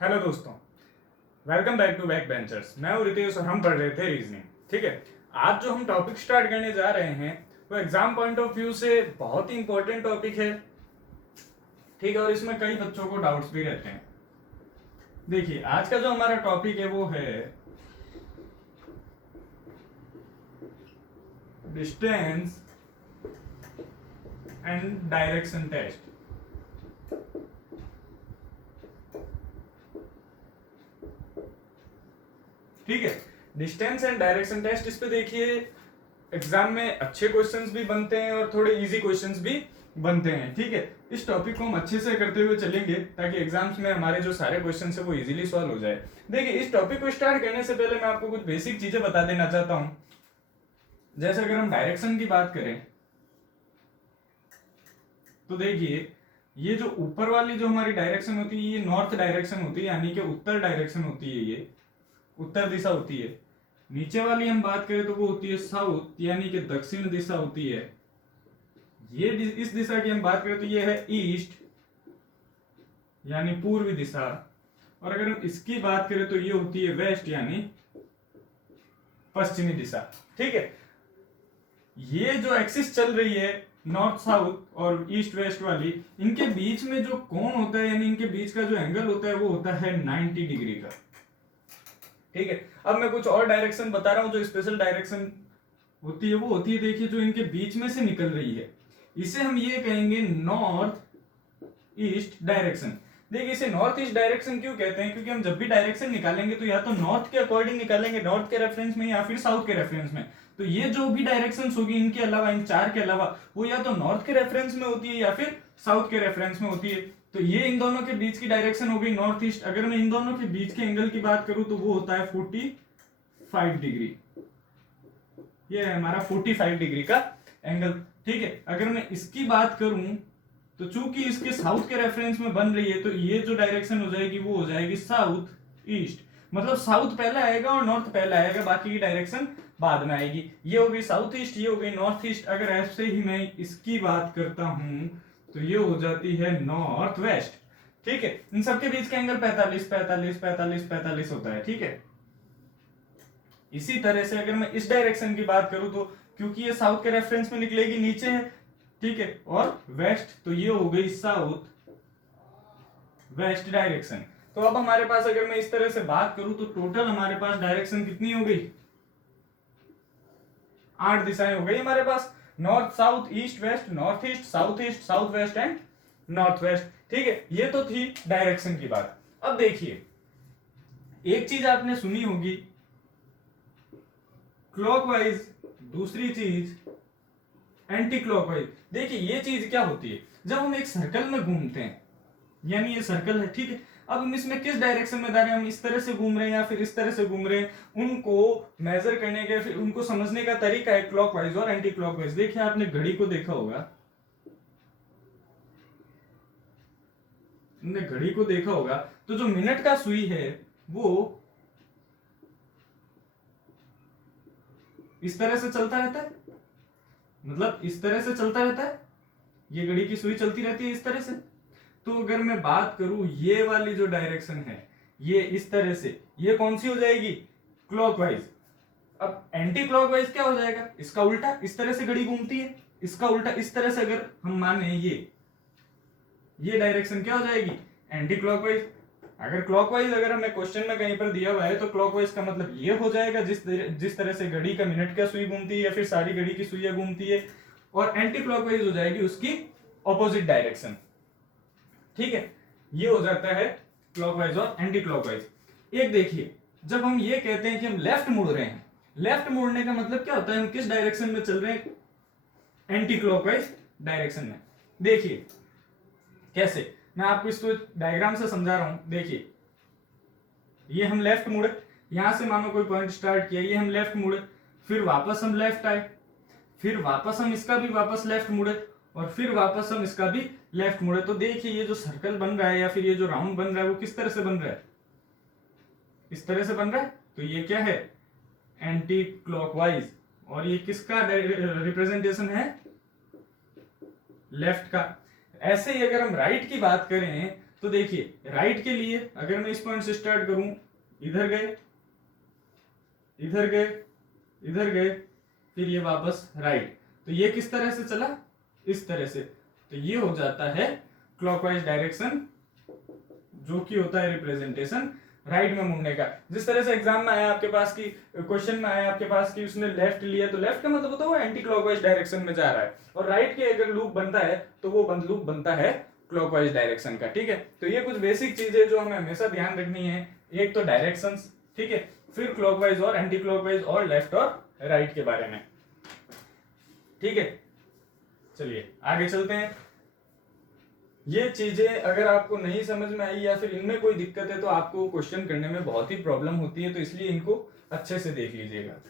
Hello दोस्तों, welcome back to backbenchers. मैं हूं रितेश और हम पढ़ रहे थे रीजनिंग। ठीक है, आज जो हम टॉपिक स्टार्ट करने जा रहे हैं वो एग्जाम पॉइंट ऑफ व्यू से बहुत ही इंपॉर्टेंट टॉपिक है। ठीक है, और इसमें कई बच्चों को डाउट्स भी रहते हैं। देखिए, आज का जो हमारा टॉपिक है वो है डिस्टेंस एंड डायरेक्शन टेस्ट। ठीक है, डिस्टेंस एंड डायरेक्शन टेस्ट, इस पे देखिए एग्जाम में अच्छे क्वेश्चंस भी बनते हैं और थोड़े इजी क्वेश्चंस भी बनते हैं। ठीक है, इस टॉपिक को हम अच्छे से करते हुए चलेंगे ताकि एग्जाम्स में हमारे जो सारे क्वेश्चन है वो इजीली सॉल्व हो जाए। देखिए, इस टॉपिक को स्टार्ट करने से पहले मैं आपको कुछ बेसिक चीजें बता देना चाहता हूं। जैसे अगर हम डायरेक्शन की बात करें तो देखिए, ये जो ऊपर वाली जो हमारी डायरेक्शन होती है ये नॉर्थ डायरेक्शन होती है, यानी कि उत्तर डायरेक्शन होती है, ये उत्तर दिशा होती है। नीचे वाली हम बात करें तो वो होती है साउथ, यानी कि दक्षिण दिशा होती है। ये इस दिशा की हम बात करें तो ये है ईस्ट, यानी पूर्वी दिशा। और अगर हम इसकी बात करें तो ये होती है वेस्ट, यानी पश्चिमी दिशा। ठीक है, ये जो एक्सिस चल रही है नॉर्थ साउथ और ईस्ट वेस्ट वाली, इनके बीच में जो कोण होता है, यानी इनके बीच का जो एंगल होता है वो होता है 90 डिग्री का। ठीक है, अब मैं कुछ और डायरेक्शन बता रहा हूं जो स्पेशल डायरेक्शन होती है। वो होती है, देखिए, जो इनके बीच में से निकल रही है, इसे हम ये कहेंगे नॉर्थ ईस्ट डायरेक्शन। देखिए, इसे नॉर्थ ईस्ट डायरेक्शन क्यों कहते हैं? क्योंकि हम जब भी डायरेक्शन निकालेंगे तो या तो नॉर्थ के अकॉर्डिंग निकालेंगे, नॉर्थ के रेफरेंस में, या फिर साउथ के रेफरेंस में। तो ये जो भी डायरेक्शन होगी इनके अलावा, इन चार के अलावा, वो या तो नॉर्थ के रेफरेंस में होती है या फिर साउथ के रेफरेंस में होती है। तो ये इन दोनों के बीच की डायरेक्शन हो गई नॉर्थ ईस्ट। अगर मैं इन दोनों के बीच के एंगल की बात करूं तो वो होता है 45 डिग्री। ये है हमारा 45 डिग्री का एंगल। ठीक है, अगर मैं इसकी बात करूं तो चूंकि इसके साउथ के रेफरेंस में बन रही है तो ये जो डायरेक्शन हो जाएगी वो हो जाएगी साउथ ईस्ट। मतलब साउथ पहले आएगा और नॉर्थ पहले आएगा, बाकी की डायरेक्शन बाद में आएगी। ये हो गई साउथ ईस्ट, ये हो गई नॉर्थ ईस्ट। अगर ऐसे ही मैं इसकी बात करता हूं तो ये हो जाती है नॉर्थ वेस्ट। ठीक है, इन सबके बीच का एंगल 45 45 45 45 होता है। ठीक है, इसी तरह से अगर मैं इस डायरेक्शन की बात करूं तो क्योंकि ये साउथ के रेफरेंस में निकलेगी, नीचे है, ठीक है, और वेस्ट, तो ये हो गई साउथ वेस्ट डायरेक्शन। तो अब हमारे पास अगर मैं इस तरह से बात करूं तो टोटल हमारे पास डायरेक्शन कितनी हो गई? 8 दिशाएं हो गई हमारे पास, north south east west, north east south west and north west. ठीक है, ये तो थी डायरेक्शन की बात। अब देखिए, एक चीज आपने सुनी होगी क्लॉकवाइज, दूसरी चीज एंटी क्लॉकवाइज। देखिए, ये चीज क्या होती है? जब हम एक सर्कल में घूमते हैं, यानी ये सर्कल है, ठीक है, अब हम इसमें किस डायरेक्शन में जा रहे हैं, हम इस तरह से घूम रहे हैं या फिर इस तरह से घूम रहे हैं, उनको मेजर करने का, फिर उनको समझने का तरीका है क्लॉकवाइज और एंटी क्लॉकवाइज। देखिए, आपने घड़ी को देखा होगा, घड़ी को देखा होगा तो जो मिनट का सुई है वो इस तरह से चलता रहता है, मतलब इस तरह से चलता रहता है, ये घड़ी की सुई चलती रहती है इस तरह से। तो अगर मैं बात करूं ये वाली जो डायरेक्शन है ये इस तरह से, ये कौन सी हो जाएगी? क्लॉकवाइज। अब एंटी क्लॉकवाइज क्या हो जाएगा? इसका उल्टा, इस तरह से घड़ी घूमती है, इसका उल्टा इस तरह से अगर हम माने ये डायरेक्शन क्या हो जाएगी? Anti clockwise. अगर क्लॉकवाइज अगर हमें क्वेश्चन में कहीं पर दिया हुआ है तो क्लॉकवाइज का मतलब ये हो जाएगा जिस तरह से घड़ी का मिनट का सुई घूमती है या फिर सारी घड़ी की सुइयां घूमती है, और एंटी क्लॉकवाइज हो जाएगी उसकी ऑपोजिट डायरेक्शन। ठीक है, ये हो जाता है क्लॉकवाइज और एंटी क्लॉकवाइज। एक देखिए, जब हम ये कहते हैं कि हम लेफ्ट मुड़ रहे हैं, लेफ्ट मुड़ने का मतलब क्या होता है? हम किस डायरेक्शन में चल रहे हैं? एंटी क्लॉकवाइज डायरेक्शन में। देखिए कैसे, मैं आपको इसको डायग्राम से समझा रहा हूं। देखिए, ये हम लेफ्ट मुड़े, यहां से मानो कोई पॉइंट स्टार्ट किया, ये हम लेफ्ट मुड़े, फिर वापस हम लेफ्ट आए, फिर वापस हम इसका भी वापस लेफ्ट मुड़े, और फिर वापस हम इसका भी लेफ्ट मुड़े। तो देखिए, ये जो सर्कल बन रहा है या फिर ये जो राउंड बन रहा है वो किस तरह से बन रहा है? इस तरह से बन रहा है। तो ये क्या है? Anti clockwise. और ये किसका रिप्रेजेंटेशन है? लेफ्ट का। ऐसे ही अगर हम राइट की बात करें तो देखिए राइट के लिए अगर मैं इस पॉइंट से स्टार्ट करूं, इधर गए, इधर गए, इधर गए, फिर ये वापस राइट, तो ये किस तरह से चला, इस तरह से, तो ये हो जाता है क्लॉकवाइज डायरेक्शन, जो कि होता है रिप्रेजेंटेशन राइट में मुड़ने का। जिस तरह से एग्जाम में आया आपके पास की, क्वेश्चन में आया आपके पास की उसने लेफ्ट लिया, तो लेफ्ट का मतलब होता है वो एंटी क्लॉकवाइज डायरेक्शन में जा रहा है, और राइट के अगर लूप बनता है तो वो लूप बनता है क्लॉकवाइज डायरेक्शन का। ठीक है, तो ये कुछ बेसिक चीजें जो हमें हमेशा ध्यान रखनी है, एक तो डायरेक्शंस, ठीक है, फिर क्लॉकवाइज और एंटी क्लॉकवाइज और लेफ्ट और राइट के बारे में। ठीक है, चलिए आगे चलते हैं। ये चीजें अगर आपको नहीं समझ में आई या फिर इनमें कोई दिक्कत है तो आपको क्वेश्चन करने में बहुत ही प्रॉब्लम होती है, तो इसलिए इनको अच्छे से देख लीजिएगा।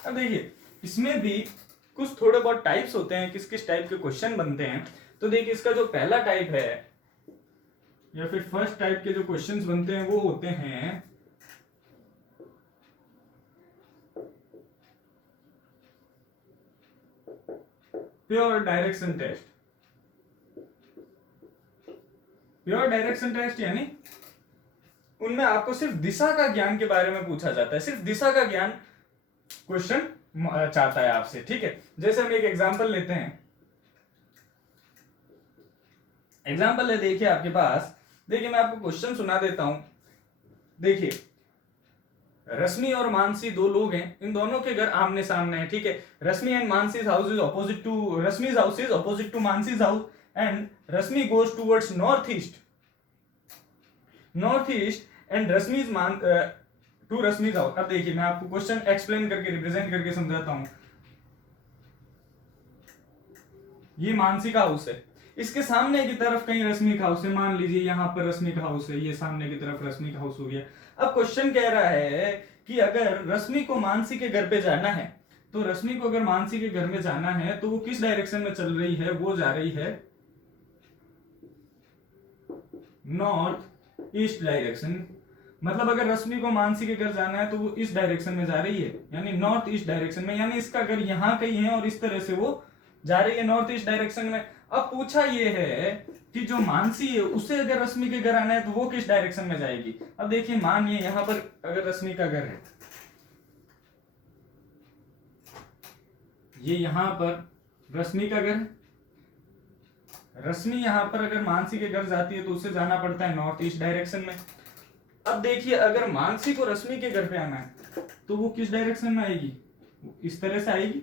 अब देखिए इसमें भी कुछ थोड़े बहुत टाइप्स होते हैं, किस किस टाइप के क्वेश्चन बनते हैं। तो देखिए इसका जो पहला टाइप है या फिर फर्स्ट टाइप के जो क्वेश्चंस बनते हैं वो होते हैं pure direction test. Pure direction test यानी उनमें आपको सिर्फ दिशा का ज्ञान के बारे में पूछा जाता है, सिर्फ दिशा का ज्ञान क्वेश्चन चाहता है आपसे। ठीक है, जैसे हम एक एग्जांपल लेते हैं, एग्जांपल है देखिए आपके पास, देखिए मैं आपको क्वेश्चन सुना देता हूं। देखिए रश्मि और मानसी दो लोग हैं, इन दोनों के घर आमने सामने हैं। ठीक है, Rashmi and Mansi's house is opposite to, Rashmi's house is opposite to Mansi's house and Rashmi goes towards north east, north east and Rashmi's to Rashmi's house. अब देखिए मैं आपको क्वेश्चन एक्सप्लेन करके रिप्रेजेंट करके समझाता हूं। ये मानसी का हाउस है, इसके सामने की तरफ कहीं रश्मि का हाउस है, मान लीजिए यहां पर रश्मि का हाउस है, ये सामने की तरफ रश्मि का हाउस हो गया। अब क्वेश्चन कह रहा है कि अगर रश्मि को मानसी के घर पे जाना है, तो रश्मि को अगर मानसी के घर में जाना है तो वो किस डायरेक्शन में चल रही है, वो जा रही है नॉर्थ ईस्ट डायरेक्शन। मतलब अगर रश्मि को मानसी के घर जाना है तो वो इस डायरेक्शन में जा रही है, यानी नॉर्थ ईस्ट डायरेक्शन में, यानी इसका घर यहाँ कहीं है और इस तरह से वो जा रही है नॉर्थ ईस्ट डायरेक्शन में। अब पूछा ये है कि जो मानसी है उसे अगर रश्मि के घर आना है तो वो किस डायरेक्शन में जाएगी। अब देखिए मानिए यहां पर अगर रश्मि का घर है, ये यहां पर रश्मि का घर है, रश्मि यहां पर अगर मानसी के घर जाती है तो उसे जाना पड़ता है नॉर्थ ईस्ट डायरेक्शन में। अब देखिए अगर मानसी को रश्मि के घर पे आना है तो वो किस डायरेक्शन में आएगी, इस तरह से आएगी,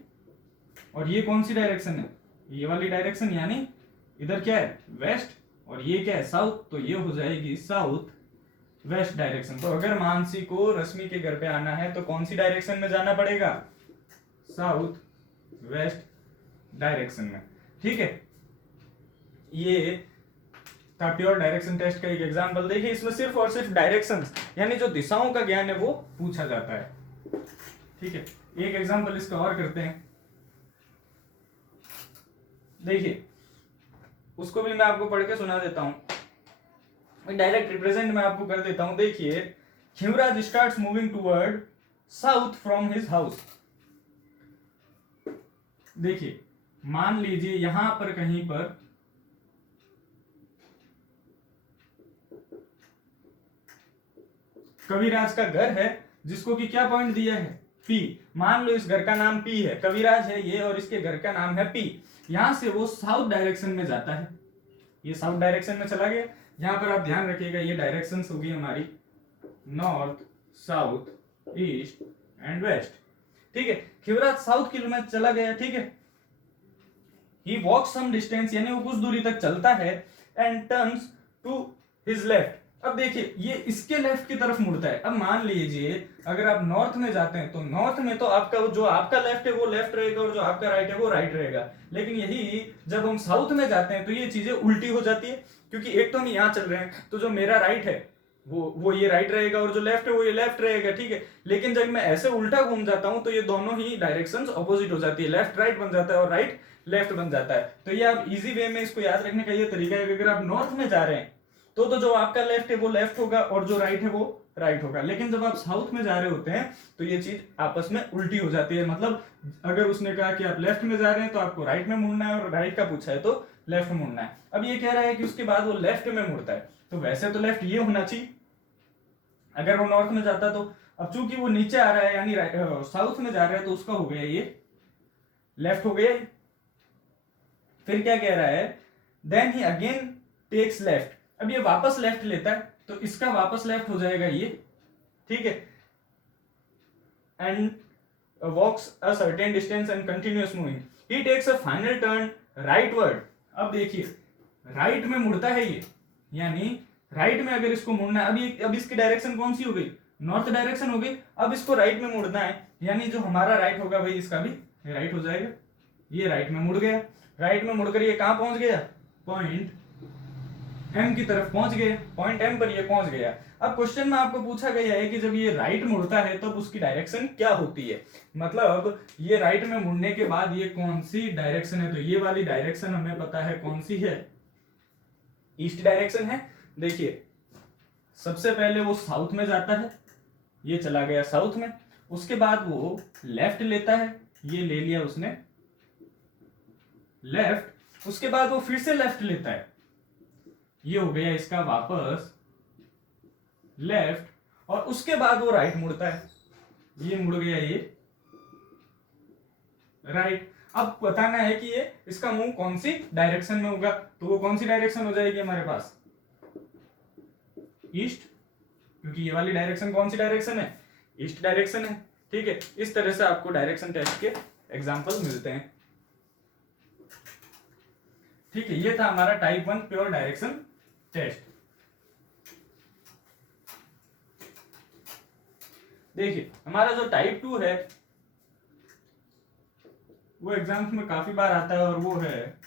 और ये कौन सी डायरेक्शन है, ये वाली डायरेक्शन, यानी इधर क्या है वेस्ट और ये क्या है साउथ, तो ये हो जाएगी साउथ वेस्ट डायरेक्शन। तो अगर मानसी को रश्मि के घर पे आना है तो कौन सी डायरेक्शन में जाना पड़ेगा, साउथ वेस्ट डायरेक्शन में। ठीक है, ये था प्योर डायरेक्शन टेस्ट का एक एग्जांपल। देखिए इसमें सिर्फ और सिर्फ डायरेक्शंस यानी जो दिशाओं का ज्ञान है वो पूछा जाता है। ठीक है, एक एग्जांपल इसका और करते हैं। देखिए उसको भी मैं आपको पढ़ के सुना देता हूं, डायरेक्ट रिप्रेजेंट मैं आपको कर देता हूं। देखिए Himraj starts moving toward south from his house. देखिए मान लीजिए यहां पर कहीं पर कविराज का घर है, जिसको कि क्या पॉइंट दिया है, पी। मान लो इस घर का नाम पी है, कविराज है ये और इसके घर का नाम है पी। यहां से वो साउथ डायरेक्शन में जाता है, ये साउथ डायरेक्शन में चला गया। यहां पर आप ध्यान रखिएगा ये डायरेक्शंस होगी हमारी north, south, east and west. ठीक है, शिवराज साउथ की में चला गया। ठीक है, ही वॉक्स सम डिस्टेंस यानी वो कुछ दूरी तक चलता है and turns to his left. अब देखिए ये इसके लेफ्ट की तरफ मुड़ता है। अब मान लीजिए अगर आप नॉर्थ में जाते हैं तो नॉर्थ में तो आपका जो आपका लेफ्ट है वो लेफ्ट रहेगा और जो आपका राइट है वो राइट रहेगा। लेकिन यही जब हम साउथ में जाते हैं तो ये चीजें उल्टी हो जाती है, क्योंकि एक तो हम यहाँ चल रहे हैं तो जो मेरा राइट है वो ये राइट रहेगा और जो लेफ्ट है वो ये लेफ्ट रहेगा। ठीक है, लेकिन जब मैं ऐसे उल्टा घूम जाता हूं तो ये दोनों ही डायरेक्शंस ऑपोजिट हो जाती है, लेफ्ट राइट बन जाता है और राइट लेफ्ट बन जाता है। तो ये आप इजी वे में इसको याद रखने का ये तरीका है कि अगर आप नॉर्थ में जा रहे हैं तो जो आपका लेफ्ट है वो लेफ्ट होगा और जो राइट है वो राइट होगा। लेकिन जब आप साउथ में जा रहे होते हैं तो ये चीज आपस में उल्टी हो जाती है। मतलब अगर उसने कहा कि आप लेफ्ट में जा रहे हैं तो आपको राइट में मुड़ना है, और राइट का पूछा है तो लेफ्ट में मुड़ना है। अब ये कह रहा है कि उसके बाद वो लेफ्ट में मुड़ता है, तो वैसे तो लेफ्ट ये होना चाहिए अगर वो नॉर्थ में जाता तो। अब चूंकि वो नीचे आ रहा है यानी साउथ में जा रहा है तो उसका हो गया ये लेफ्ट हो गया। फिर क्या कह रहा है, then he again takes left. अब ये वापस लेफ्ट लेता है तो इसका वापस लेफ्ट हो जाएगा ये, ठीक है। And walks a certain distance and continuous moving, he takes a final turn rightward. अब देखिए राइट में मुड़ता है ये, यानी राइट में अगर इसको मुड़ना है, अब इसकी डायरेक्शन कौन सी हो गई, नॉर्थ डायरेक्शन हो गई। अब इसको राइट में मुड़ना है, यानी जो हमारा राइट होगा भाई इसका भी राइट हो जाएगा। ये राइट में मुड़ गया, राइट में मुड़कर ये कहां पहुंच गया, पॉइंट एम की तरफ पहुंच गए, पॉइंट एम पर ये पहुंच गया। अब क्वेश्चन में आपको पूछा गया है कि जब ये राइट मुड़ता है तब उसकी डायरेक्शन क्या होती है। मतलब ये राइट में मुड़ने के बाद ये कौन सी डायरेक्शन है, तो ये वाली डायरेक्शन हमें पता है कौन सी है, ईस्ट डायरेक्शन है। देखिए सबसे पहले वो साउथ में जाता है, ये चला गया साउथ में, उसके बाद वो लेफ्ट लेता है, ये ले लिया उसने लेफ्ट, उसके बाद वो फिर से लेफ्ट लेता है, ये हो गया इसका वापस लेफ्ट, और उसके बाद वो राइट मुड़ता है, ये मुड़ गया ये राइट। अब बताना है कि ये इसका मुंह कौन सी डायरेक्शन में होगा, तो वो कौन सी डायरेक्शन हो जाएगी हमारे पास, ईस्ट, क्योंकि ये वाली डायरेक्शन कौन सी डायरेक्शन है, ईस्ट डायरेक्शन है, ठीक है। इस तरह से आपको डायरेक्शन टेस्ट के एग्जांपल मिलते हैं, ठीक है। ये था हमारा टाइप 1 प्योर डायरेक्शन टेस्ट। देखिए हमारा जो टाइप 2 है वो एग्जाम्स में काफी बार आता है, और वो है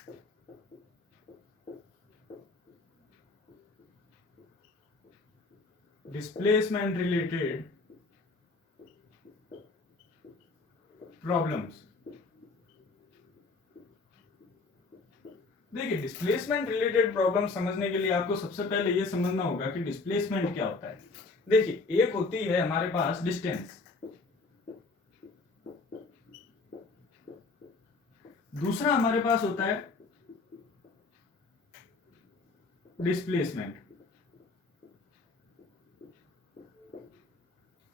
डिस्प्लेसमेंट रिलेटेड प्रॉब्लम्स। देखिए डिस्प्लेसमेंट रिलेटेड प्रॉब्लम समझने के लिए आपको सबसे पहले ये समझना होगा कि डिस्प्लेसमेंट क्या होता है। देखिए एक होती है हमारे पास डिस्टेंस, दूसरा हमारे पास होता है डिस्प्लेसमेंट,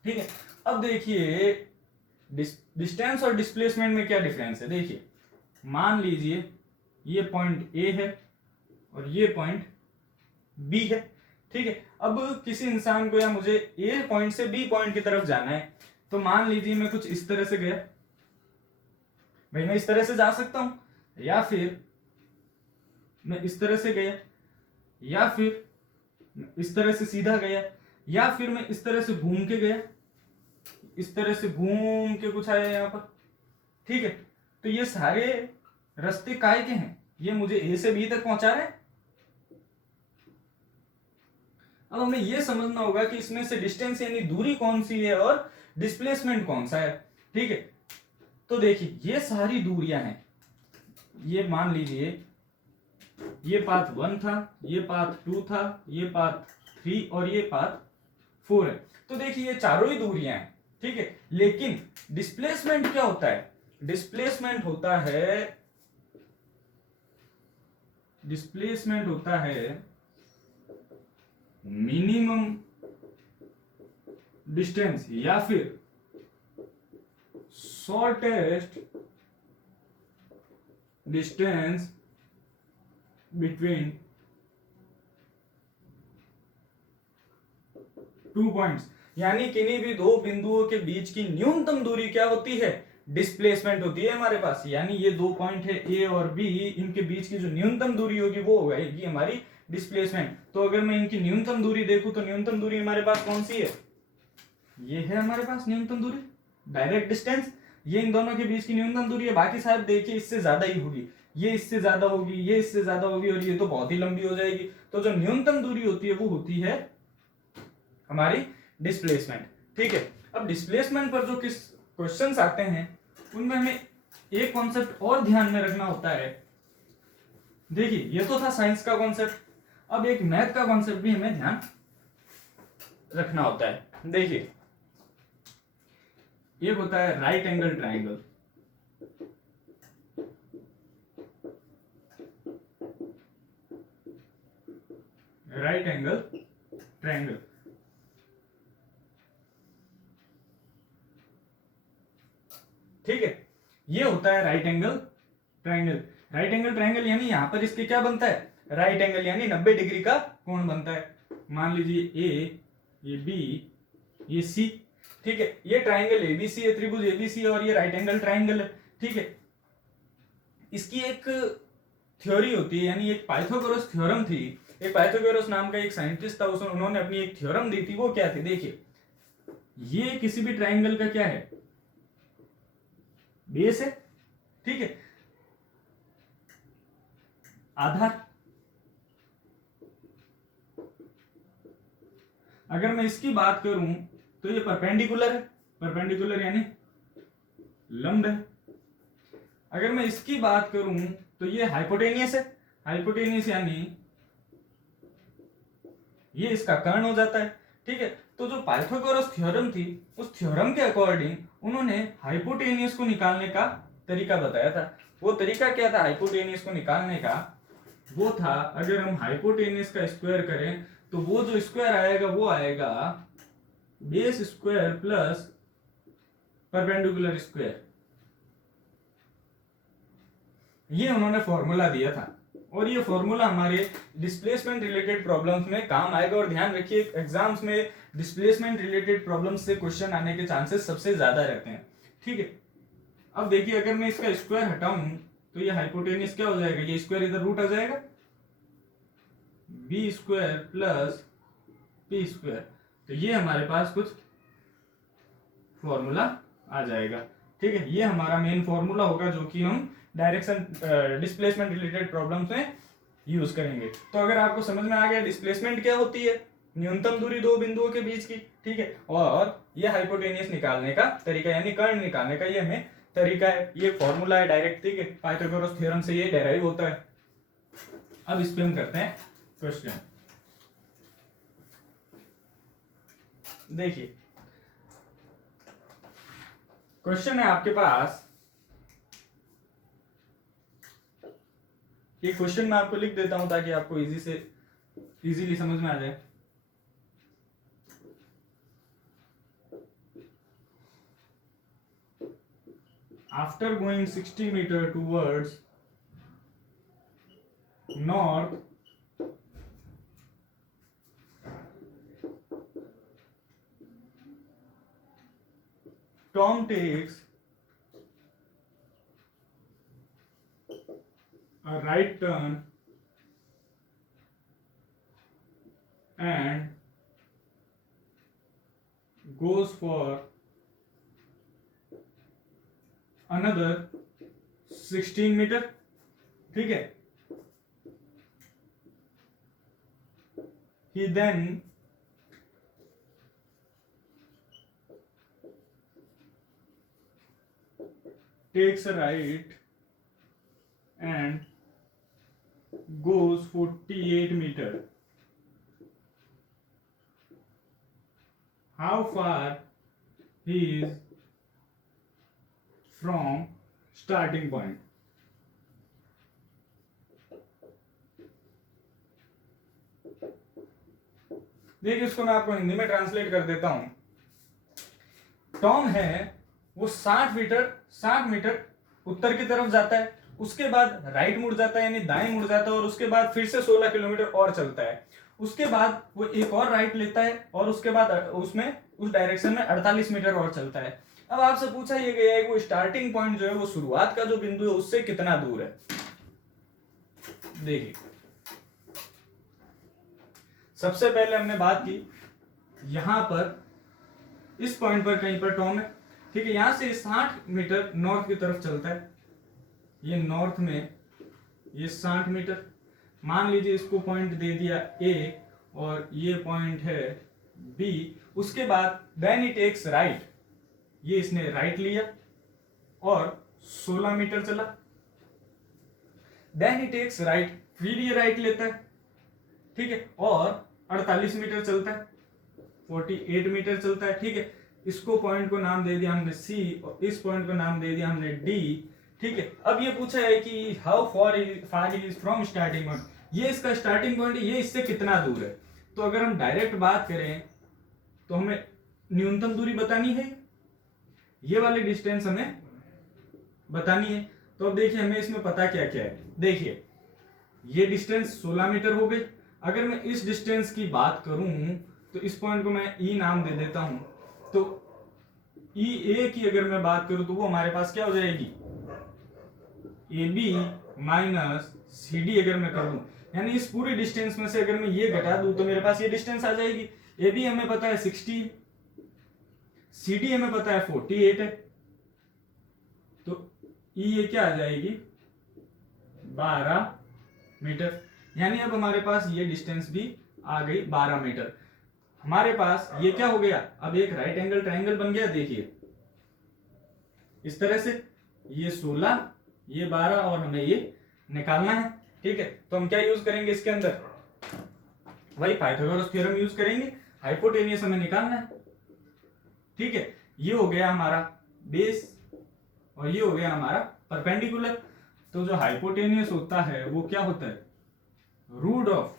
ठीक है। अब देखिए डिस्टेंस और डिस्प्लेसमेंट में क्या डिफरेंस है। देखिए मान लीजिए ये पॉइंट ए है और ये पॉइंट बी है, ठीक है। अब किसी इंसान को या मुझे ए पॉइंट से बी पॉइंट की तरफ जाना है, तो मान लीजिए मैं कुछ इस तरह से गया, भाई मैं इस तरह से जा सकता हूं, या फिर मैं इस तरह से गया, या फिर इस तरह से सीधा गया, या फिर मैं इस तरह से घूम के गया, इस तरह से घूम के कुछ आया यहां पर, ठीक है। तो ये सारे रास्ते काय के हैं, ये मुझे ए से बी तक पहुंचा रहे हैं। अब हमें यह समझना होगा कि इसमें से डिस्टेंस यानी दूरी कौन सी है और डिस्प्लेसमेंट कौन सा है, ठीक है। तो देखिए ये सारी दूरियां हैं, ये मान लीजिए ये पाथ 1 था, ये पाथ 2 था, ये पाथ 3 और ये पाथ 4 है। तो देखिए ये चारों ही दूरियां हैं, ठीक है। लेकिन डिस्प्लेसमेंट क्या होता है, डिस्प्लेसमेंट होता है मिनिमम डिस्टेंस या फिर शॉर्टेस्ट डिस्टेंस बिटवीन 2 पॉइंट्स, यानी किन्हीं भी दो बिंदुओं के बीच की न्यूनतम दूरी क्या होती है, डिस्प्लेसमेंट होती है हमारे पास। यानी ये 2 पॉइंट है ए और बी, इनके बीच की जो न्यूनतम दूरी होगी वो होगी हमारी डिस्प्लेसमेंट। तो अगर मैं इनकी न्यूनतम दूरी देखूं तो न्यूनतम दूरी हमारे पास कौन सी है, ये है हमारे पास न्यूनतम दूरी, डायरेक्ट डिस्टेंस, ये इन दोनों के बीच की न्यूनतम दूरी है। बाकी साहब देखिए इससे ज्यादा ही होगी, ये इससे ज्यादा होगी, ये इससे ज्यादा होगी, और ये तो बहुत ही लंबी हो जाएगी। तो जो न्यूनतम दूरी होती है वो होती है हमारी डिस्प्लेसमेंट, ठीक है। अब डिस्प्लेसमेंट पर जो किस क्वेश्चंस आते हैं उनमें हमें एक कॉन्सेप्ट और ध्यान में रखना होता है। देखिए ये तो था साइंस का कॉन्सेप्ट, अब एक मैथ का कॉन्सेप्ट भी हमें ध्यान रखना होता है। देखिए एक होता है right angle triangle, right angle triangle, ठीक है, ये होता है right angle triangle. Right angle triangle यानी यहां पर इसके क्या बनता है, राइट एंगल यानी 90 डिग्री का कोण बनता है। मान लीजिए ए, ये बी, ये सी, ठीक है, ये ट्राइंगल एबीसी है, त्रिभुज एबीसी, और ये राइट एंगल ट्राइंगल है, ठीक है। इसकी एक थ्योरी होती है, यानी एक पाइथागोरस थ्योरम थी। एक पाइथागोरस नाम का एक साइंटिस्ट था, उन्होंने अपनी एक थ्योरम दी थी। वो क्या थी, देखिए ये किसी भी ट्राइंगल का क्या है, बेस है, ठीक है, आधार। अगर मैं इसकी बात करूं तो ये परपेंडिकुलर है, परपेंडिकुलर यानी लंब है। अगर मैं इसकी बात करूं तो ये हाइपोटेनियस है, हाइपोटेनियस यानी ये इसका कर्ण हो जाता है, ठीक है। तो जो पाइथागोरस थ्योरम थी, उस थ्योरम के अकॉर्डिंग उन्होंने हाइपोटेनियस को निकालने का तरीका बताया था। वो तरीका क्या था हाइपोटेनियस को निकालने का, वो था अगर हम हाइपोटेनियस का स्क्वायर करें तो वो जो स्क्वायर आएगा वो आएगा base square plus perpendicular square. ये उन्होंने फॉर्मूला दिया था, और ये फॉर्मूला हमारे डिस्प्लेसमेंट रिलेटेड प्रॉब्लम्स में काम आएगा। और ध्यान रखिए एग्जाम्स में डिस्प्लेसमेंट रिलेटेड प्रॉब्लम्स से क्वेश्चन आने के चांसेस सबसे ज्यादा रहते हैं, ठीक है। अब देखिए अगर मैं इसका स्क्वायर हटाऊं तो ये हाइपोटेनियस क्या हो जाएगा, ये स्क्वायर इधर रूट आ जाएगा, B square plus P square. तो ये हमारे पास कुछ फॉर्मूला आ जाएगा, ठीक है। ये हमारा मेन फॉर्मूला होगा जो कि हम डायरेक्शन डिस्प्लेसमेंट रिलेटेड प्रॉब्लम्स में यूज करेंगे। तो अगर आपको समझ में आ गया डिस्प्लेसमेंट क्या होती है, न्यूनतम दूरी दो बिंदुओं के बीच की, ठीक है, और ये हाइपोटेनियस निकालने का तरीका यानी कर्ण निकालने का ये हमें तरीका है, ये फॉर्मूला है डायरेक्ट, ठीक है, पाइथागोरस थ्योरम से ये डेराइव होता है। अब इस पे हम करते हैं क्वेश्चन। देखिए क्वेश्चन है आपके पास, ये क्वेश्चन मैं आपको लिख देता हूं ताकि आपको इजीली समझ में आ जाए। After going 60 meters towards north, Tom takes a right turn and goes for another 16 metre, ठीक है। He then takes a right and goes 48 meter. How far he is from starting point? देखिए इसको मैं आपको हिंदी में ट्रांसलेट कर देता हूं। टॉम है वो 60 मीटर उत्तर की तरफ जाता है, उसके बाद राइट मुड़ जाता है यानी दाएं मुड़ जाता है, और उसके बाद फिर से 16 किलोमीटर और चलता है। उसके बाद वो एक और राइट लेता है और उसके बाद उसमें उस डायरेक्शन में 48 मीटर और चलता है। अब आपसे पूछा ये गया है कि वो स्टार्टिंग पॉइंट जो है वो शुरुआत का जो बिंदु है उससे कितना दूर है। देखिए सबसे पहले हमने बात की यहां पर इस पॉइंट पर कहीं पर टॉम है, ठीक है, यहां से 60 मीटर नॉर्थ की तरफ चलता है, ये नॉर्थ में ये 60 मीटर, मान लीजिए इसको पॉइंट दे दिया ए और ये पॉइंट है बी। उसके बाद देन इट टेक्स राइट, ये इसने राइट लिया और 16 मीटर चला। देन इट टेक्स राइट, फिर ये राइट लेता है, ठीक है, और 48 मीटर चलता है, 48 मीटर चलता है, ठीक है। इसको पॉइंट को नाम दे दिया हमने सी और इस पॉइंट को नाम दे दिया हमने डी, ठीक है। अब ये पूछा है कि how far is from starting point, ये इसका स्टार्टिंग पॉइंट है, ये इससे कितना दूर है। तो अगर हम डायरेक्ट बात करें तो हमें न्यूनतम दूरी बतानी है, ये वाली डिस्टेंस हमें बतानी है। तो अब देखिए हमें इसमें पता क्या क्या है। देखिए ये डिस्टेंस 16 मीटर हो गई। अगर मैं इस डिस्टेंस की बात करूं तो इस पॉइंट को मैं ई नाम दे देता हूं। तो ई ए की अगर मैं बात करूं तो वो हमारे पास क्या हो जाएगी, A B minus C D अगर मैं कर दूं, यानी इस पूरी डिस्टेंस में से अगर मैं ये घटा दूं तो मेरे पास ये डिस्टेंस आ जाएगी। ए बी हमें पता है 60, सी डी हमें पता है 48 है, तो ई ये क्या आ जाएगी 12 मीटर। यानी अब हमारे पास ये डिस्टेंस भी आ गई 12 मीटर। हमारे पास ये क्या हो गया, अब एक राइट एंगल ट्रायंगल बन गया। देखिए इस तरह से, ये 16 ये 12 और हमें ये निकालना है, ठीक है। तो हम क्या यूज करेंगे इसके अंदर, वही पाइथागोरस थ्योरम यूज करेंगे, हाइपोटेनियस हमें निकालना है, ठीक है। ये हो गया हमारा बेस और ये हो गया हमारा परपेंडिकुलर। तो जो हाइपोटेनियस होता है वो क्या होता है, रूट ऑफ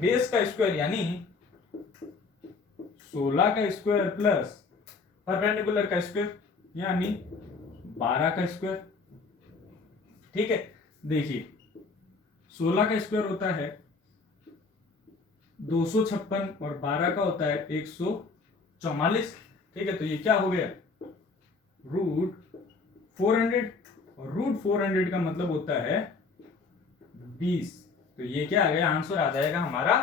बेस का स्क्वायर यानी 16 का स्क्वायर प्लस परपेंडिकुलर का स्क्वायर यानी 12 का स्क्वायर, ठीक है। देखिए 16 का स्क्वायर होता है 256 और 12 का होता है 144, ठीक है। तो ये क्या हो गया रूट 400 और रूट 400 का मतलब होता है 20। तो ये क्या आ गया, आंसर आ जाएगा हमारा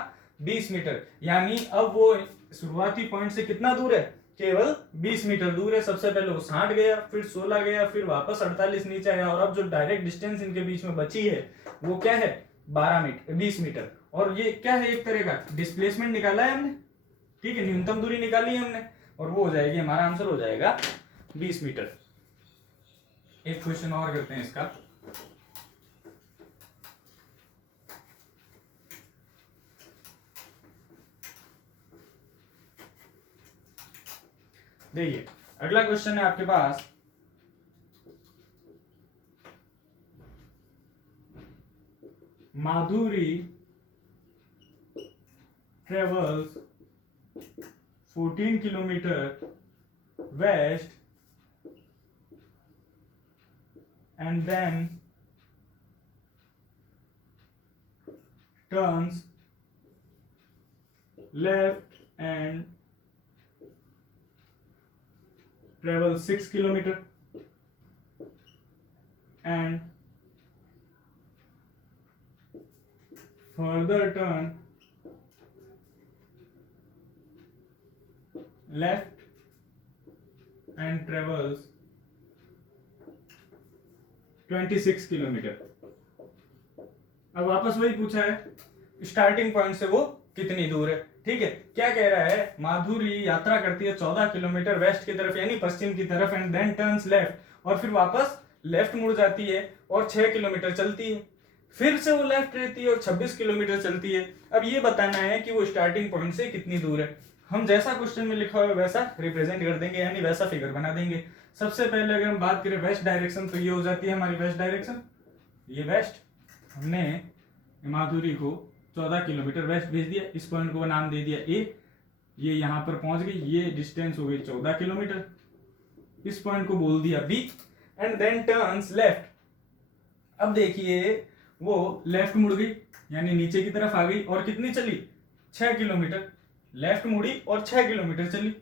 20 मीटर। यानी अब वो शुरुआती पॉइंट से कितना दूर है, केवल 20 मीटर दूर है। सबसे पहले वो 60 गया, फिर 16 गया, फिर वापस 48 नीचे आया, और अब जो डायरेक्ट डिस्टेंस इनके बीच में बची है वो क्या है 20 मीटर। और ये क्या है, एक तरह का डिस्प्लेसमेंट निकाला है हमने, ठीक है, न्यूनतम दूरी निकाली है हमने, और वो हो जाएगी, हमारा आंसर हो जाएगा 20 मीटर। एक क्वेश्चन और करते हैं इसका। देखिए अगला क्वेश्चन है आपके पास, माधुरी travels 14 kilometer west and then turns left and travels 6 kilometer and further turn left and travels 26 kilometre. अब वापस वही पूछा है स्टार्टिंग पॉइंट से वो कितनी दूर है, ठीक है। क्या कह रहा है, माधुरी यात्रा करती है 14 किलोमीटर वेस्ट की तरफ यानी पश्चिम की तरफ, एंड देन टर्न्स लेफ्ट, और फिर वापस लेफ्ट मुड़ जाती है और 6 किलोमीटर चलती है, फिर से वो लेफ्ट रहती है और 26 किलोमीटर चलती है। अब ये बताना है कि वो स्टार्टिंग पॉइंट से कितनी दूर है। हम जैसा क्वेश्चन में लिखा हुआ है वैसा रिप्रेजेंट कर देंगे, यानी वैसा फिगर बना देंगे। सबसे पहले अगर हम बात करें वेस्ट डायरेक्शन, तो ये हो जाती है हमारी वेस्ट डायरेक्शन, ये वेस्ट, हमने माधुरी को 14 किलोमीटर वेस्ट भेज दिया, इस पॉइंट को नाम दे दिया ए, ये यहां पर पहुंच गई, ये डिस्टेंस हो गई 14 किलोमीटर, इस पॉइंट को बोल दिया B, and then turns left. अब देखिए वो लेफ्ट मुड़ गई यानी नीचे की तरफ आ गई, और कितनी चली 6 किलोमीटर, लेफ्ट मुड़ी और 6 किलोमीटर चली,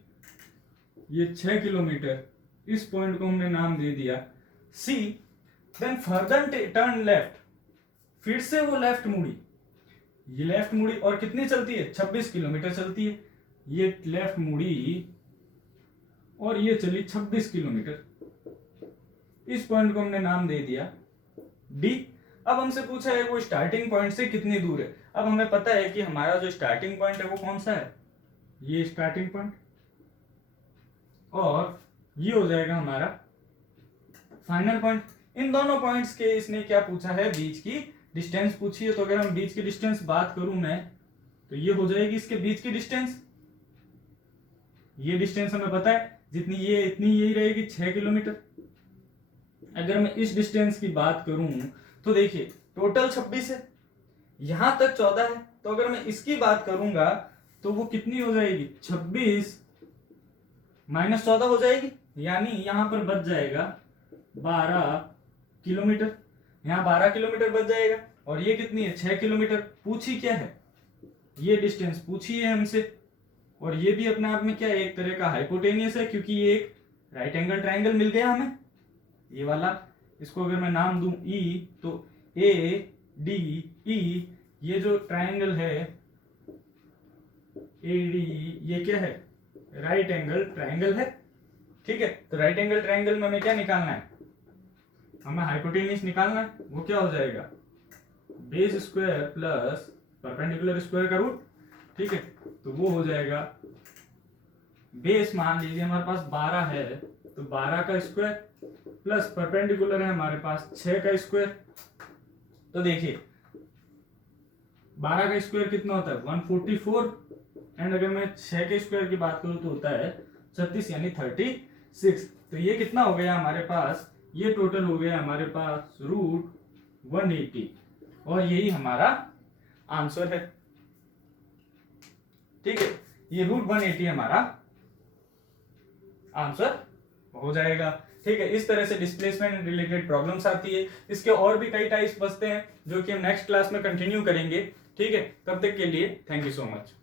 ये 6 किलोमीटर, इस पॉइंट को हमने नाम दे दिया सी। देन फर्दर टर्न लेफ्ट, फिर से वो लेफ्ट मुड़ी, ये लेफ्ट मुड़ी और कितनी चलती है 26 किलोमीटर चलती है, ये लेफ्ट मुड़ी और ये चली 26 किलोमीटर, इस पॉइंट को हमने नाम दे दिया डी। अब हमसे पूछा है वो स्टार्टिंग पॉइंट से कितनी दूर है। अब हमें पता है कि हमारा जो स्टार्टिंग पॉइंट है वो कौन सा है, ये स्टार्टिंग पॉइंट, और ये हो जाएगा हमारा फाइनल पॉइंट। इन दोनों पॉइंट्स के इसने क्या पूछा है, बीच की डिस्टेंस पूछी है। तो अगर हम बीच की डिस्टेंस बात करूं मैं, तो ये हो जाएगी इसके बीच की डिस्टेंस। ये डिस्टेंस हमें पता है, जितनी ये इतनी यही रहेगी 6 किलोमीटर। अगर मैं इस डिस्टेंस की बात करूं तो देखिए टोटल 26 है, यहां तक 14 है, तो अगर मैं इसकी बात करूंगा तो वो कितनी हो जाएगी, 26 माइनस 14 हो जाएगी, यानी यहां पर बच जाएगा 12 किलोमीटर। यहाँ 12 किलोमीटर बच जाएगा। और ये कितनी है, 6 किलोमीटर। पूछी क्या है, ये डिस्टेंस पूछी है हमसे। और ये भी अपने आप में क्या है, एक तरह का हाइपोटेनियस है, क्योंकि ये एक राइट एंगल ट्राइंगल मिल गया हमें, ये वाला। इसको अगर मैं नाम दूं E, तो ADE, ये जो ट्राइंगल है ADE, ये क्या है, राइट एंगल ट्राइंगल है। ठीक है, तो राइट एंगल ट्राइंगल में हमें क्या निकालना है, हमें हाइपोटेनियस निकालना है। वो क्या हो जाएगा, base square plus perpendicular square का रूट। ठीक है, तो वो हो जाएगा बेस, मान लीजिए हमारे पास 12 है, तो 12 का स्क्वायर प्लस परपेंडिकुलर है हमारे पास 6 का स्क्वायर। तो देखिए 12 का स्क्वायर कितना होता है, 144। एंड अगर मैं 6 के स्क्वायर की बात करूं तो होता है 36, यानी 36। तो ये कितना हो गया हमारे पास, ये टोटल हो गया हमारे पास रूट 180, और यही हमारा आंसर है। ठीक है, ये रूट 180 हमारा आंसर हो जाएगा। ठीक है, इस तरह से डिस्प्लेसमेंट रिलेटेड प्रॉब्लम्स आती है। इसके और भी कई टाइप्स बचते हैं जो कि हम नेक्स्ट क्लास में कंटिन्यू करेंगे। ठीक है, तब तक के लिए थैंक यू सो मच।